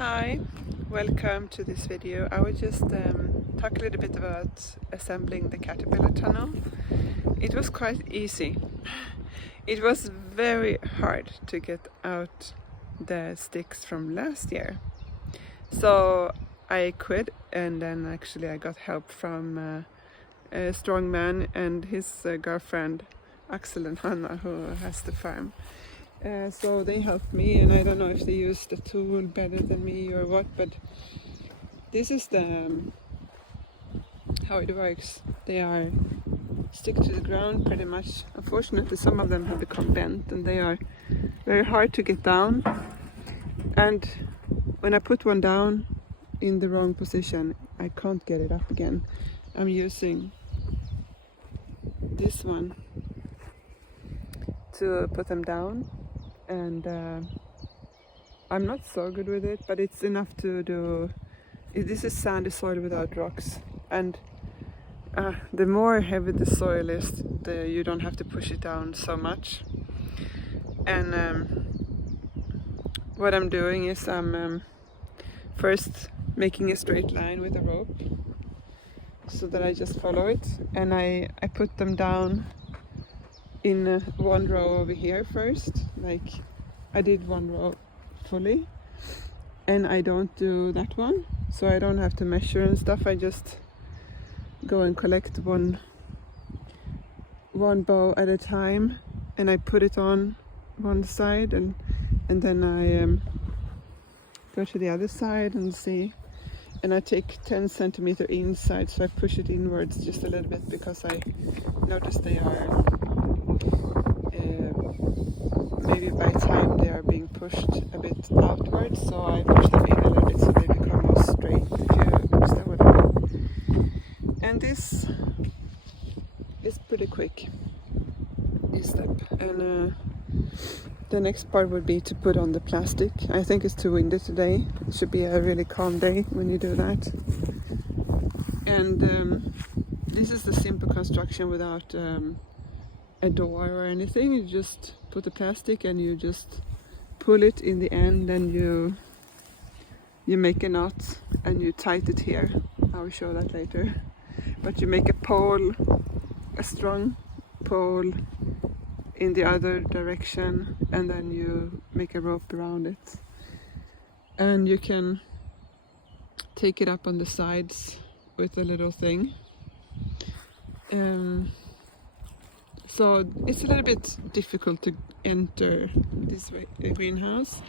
Hi, welcome to this video. I will just talk a little bit about assembling the caterpillar tunnel. It was quite easy. It was very hard to get out the sticks from last year. So I quit, and then actually I got help from a strong man and his girlfriend Axel and Hanna, who has the farm. So they helped me, and I don't know if they use the tool better than me or what, but this is how it works. They are stick to the ground pretty much. Unfortunately, some of them have become bent and they are very hard to get down. And when I put one down in the wrong position, I can't get it up again. I'm using this one to put them down, and I'm not so good with it, but it's enough to do. This is sandy soil without rocks, and the more heavy the soil is, you don't have to push it down so much. And what I'm doing is I'm first making a straight line with a rope so that I just follow it, and I put them down in one row over here first. Like I did one row fully, and I don't do that one, so I don't have to measure and stuff. I just go and collect one bow at a time, and I put it on one side, and then I go to the other side and see, and I take 10 centimeter inside, so I push it inwards just a little bit because I noticed they are maybe by time they are being pushed a bit outwards, so I push them in a little bit so they become more straight, if you understand what I mean. And this is pretty quick, this step. And the next part would be to put on the plastic. I think it's too windy today. It should be a really calm day when you do that. And this is the simple construction without a door or anything. You just put the plastic and you just pull it in the end, and you make a knot and you tight it here. I will show that later. But you make a pole, a strong pole in the other direction, and then you make a rope around it, and you can take it up on the sides with a little thing. So it's a little bit difficult to enter this greenhouse.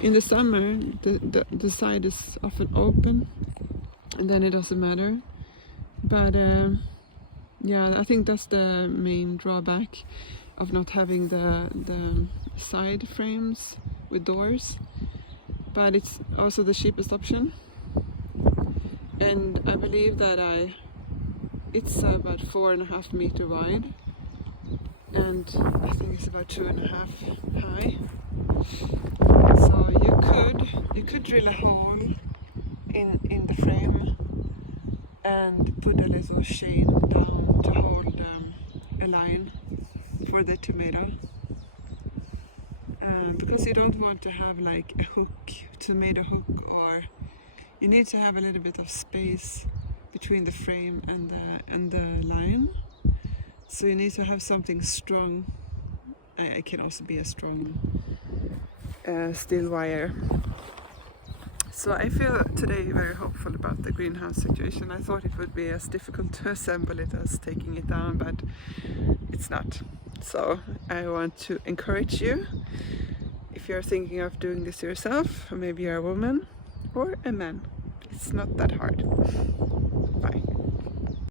In the summer, the side is often open, and then it doesn't matter. But yeah, I think that's the main drawback of not having the side frames with doors. But it's also the cheapest option, and I believe that it's about 4.5 meters wide, and I think it's about 2.5 high. So you could drill a hole in the frame and put a little chain down to hold a line for the tomato, because you don't want to have like a tomato hook, or you need to have a little bit of space between the frame and the line. So you need to have something strong. It can also be a strong steel wire. So I feel today very hopeful about the greenhouse situation. I thought it would be as difficult to assemble it as taking it down, but it's not. So I want to encourage you, if you're thinking of doing this yourself, or maybe you're a woman or a man, it's not that hard.